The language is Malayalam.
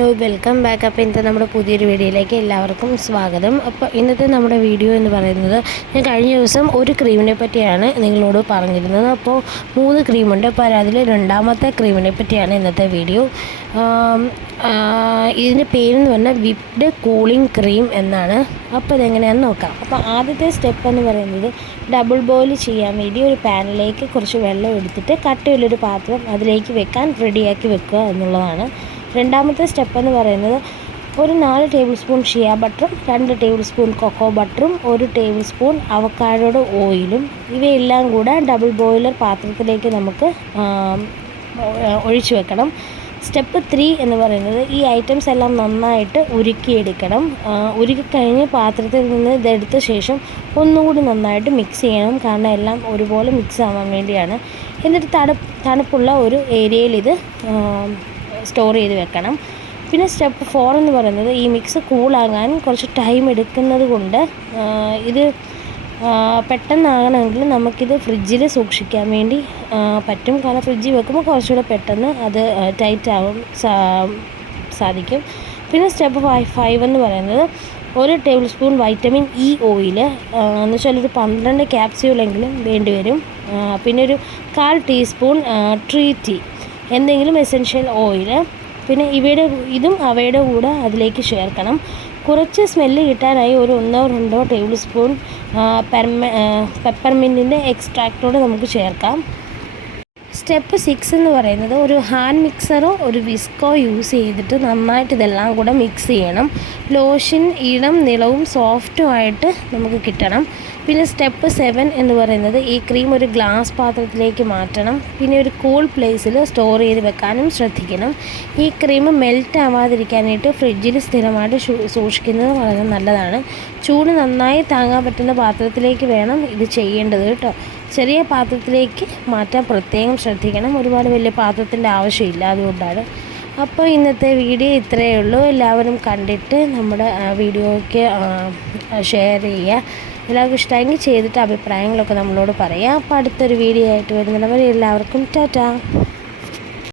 Hello welcome back. അപ്പോൾ ഇന്നത്തെ നമ്മുടെ പുതിയൊരു വീഡിയോയിലേക്ക് എല്ലാവർക്കും സ്വാഗതം. അപ്പോൾ ഇന്നത്തെ നമ്മുടെ വീഡിയോ എന്ന് പറയുന്നത് ഞാൻ കഴിഞ്ഞ ദിവസം ഒരു ക്രീമിനെ പറ്റിയാണ് നിങ്ങളോട് പറഞ്ഞിരുന്നത്. അപ്പോൾ മൂന്ന് ക്രീമുണ്ട്. അപ്പോൾ അതിൽ രണ്ടാമത്തെ ക്രീമിനെ പറ്റിയാണ് ഇന്നത്തെ വീഡിയോ. ഇതിന്റെ പേരെന്ന് പറഞ്ഞാൽ വിപ്ഡ് കൂളിംഗ് ക്രീം എന്നാണ്. അപ്പോൾ ഇതെങ്ങനെയാണെന്ന് നോക്കാം. അപ്പോൾ ആദ്യത്തെ സ്റ്റെപ്പ് എന്ന് പറയുന്നത് ഡബിൾ ബോയിൽ ചെയ്യാൻ വേണ്ടി ഒരു പാനിലേക്ക് കുറച്ച് വെള്ളം എടുത്തിട്ട് കട്ടിയുള്ളൊരു പാത്രം അതിലേക്ക് വെക്കാൻ റെഡിയാക്കി വെക്കുക എന്നുള്ളതാണ്. രണ്ടാമത്തെ സ്റ്റെപ്പ് എന്ന് പറയുന്നത് ഒരു നാല് ടേബിൾ സ്പൂൺ ഷിയ ബട്ടറും രണ്ട് ടേബിൾ സ്പൂൺ കൊക്കോ ബട്ടറും ഒരു ടേബിൾ സ്പൂൺ അവക്കാഡോയുടെ ഓയിലും ഇവയെല്ലാം കൂടെ ഡബിൾ ബോയിലർ പാത്രത്തിലേക്ക് നമുക്ക് ഒഴിച്ചു വെക്കണം. സ്റ്റെപ്പ് ത്രീ എന്ന് പറയുന്നത് ഈ ഐറ്റംസ് എല്ലാം നന്നായിട്ട് ഉരുക്കിയെടുക്കണം. ഉരുക്കിക്കഴിഞ്ഞ് പാത്രത്തിൽ നിന്ന് ഇതെടുത്ത ശേഷം ഒന്നുകൂടി നന്നായിട്ട് മിക്സ് ചെയ്യണം. കാരണം എല്ലാം ഒരുപോലെ മിക്സ് ആവാൻ വേണ്ടിയാണ്. എന്നിട്ട് തണുപ്പ് തണുപ്പുള്ള ഒരു ഏരിയയിൽ ഇത് സ്റ്റോർ ചെയ്ത് വെക്കണം. പിന്നെ സ്റ്റെപ്പ് ഫോർ എന്ന് പറയുന്നത് ഈ മിക്സ് കൂളാകാൻ കുറച്ച് ടൈം എടുക്കുന്നത് കൊണ്ട് ഇത് പെട്ടെന്നാകണമെങ്കിൽ നമുക്കിത് ഫ്രിഡ്ജിൽ സൂക്ഷിക്കാൻ വേണ്ടി പറ്റും. കാരണം ഫ്രിഡ്ജിൽ വെക്കുമ്പോൾ കുറച്ചുകൂടെ പെട്ടെന്ന് അത് ടൈറ്റ് ആവും സാധിക്കും. പിന്നെ സ്റ്റെപ്പ് ഫൈവ് ഫൈവ് എന്ന് പറയുന്നത് ഒരു tablespoon vitamin E oil എന്ന് വെച്ചാൽ ഒരു പന്ത്രണ്ട് ക്യാപ്സ്യൂളെങ്കിലും വേണ്ടിവരും പിന്നെ ഒരു കാൽ ടീസ്പൂൺ ട്രീ ടീ എന്തെങ്കിലും എസെൻഷ്യൽ ഓയിൽ പിന്നെ ഇവയുടെ ഇതും അവയുടെ കൂടെ അതിലേക്ക് ചേർക്കണം. കുറച്ച് സ്മെല്ല് കിട്ടാനായി ഒരു ഒന്നോ രണ്ടോ ടേബിൾ സ്പൂൺ പെർമ പെപ്പർമിന്റിന്റെ എക്സ്ട്രാക്റ്റോടെ നമുക്ക് ചേർക്കാം. സ്റ്റെപ്പ് സിക്സ് എന്ന് പറയുന്നത് ഒരു ഹാൻഡ് മിക്സറോ ഒരു വിസ്കോ യൂസ് ചെയ്തിട്ട് നന്നായിട്ട് ഇതെല്ലാം കൂടെ മിക്സ് ചെയ്യണം. ലോഷൻ ഇളം നിളവും സോഫ്റ്റും ആയിട്ട് നമുക്ക് കിട്ടണം. പിന്നെ സ്റ്റെപ്പ് സെവൻ എന്ന് പറയുന്നത് ഈ ക്രീം ഒരു ഗ്ലാസ് പാത്രത്തിലേക്ക് മാറ്റണം. പിന്നെ ഒരു കൂൾ പ്ലേസിൽ സ്റ്റോർ ചെയ്ത് വെക്കാനും ശ്രദ്ധിക്കണം. ഈ ക്രീം മെൽറ്റ് ആവാതിരിക്കാനായിട്ട് ഫ്രിഡ്ജിൽ സ്ഥിരമായിട്ട് സൂക്ഷിക്കുന്നത് വളരെ നല്ലതാണ്. ചൂട് നന്നായി താങ്ങാൻ പറ്റുന്ന പാത്രത്തിലേക്ക് വേണം ഇത് ചെയ്യേണ്ടത് കേട്ടോ. ചെറിയ പാത്രത്തിലേക്ക് മാറ്റാൻ പ്രത്യേകം ശ്രദ്ധിക്കണം. ഒരുപാട് വലിയ പാത്രത്തിന്റെ ആവശ്യമില്ല അതുകൊണ്ടാണ്. അപ്പോൾ ഇന്നത്തെ വീഡിയോ ഇത്രയേ ഉള്ളൂ. എല്ലാവരും കണ്ടിട്ട് നമ്മുടെ വീഡിയോയ്ക്ക് ഷെയർ ചെയ്യുക. എല്ലാവർക്കും ഇഷ്ടമെങ്കിൽ ചെയ്തിട്ട് അഭിപ്രായങ്ങളൊക്കെ നമ്മളോട് പറയാം അപ്പോൾ അടുത്തൊരു വീഡിയോ ആയിട്ട് വരുന്നവരെ എല്ലാവർക്കും ടാറ്റാ.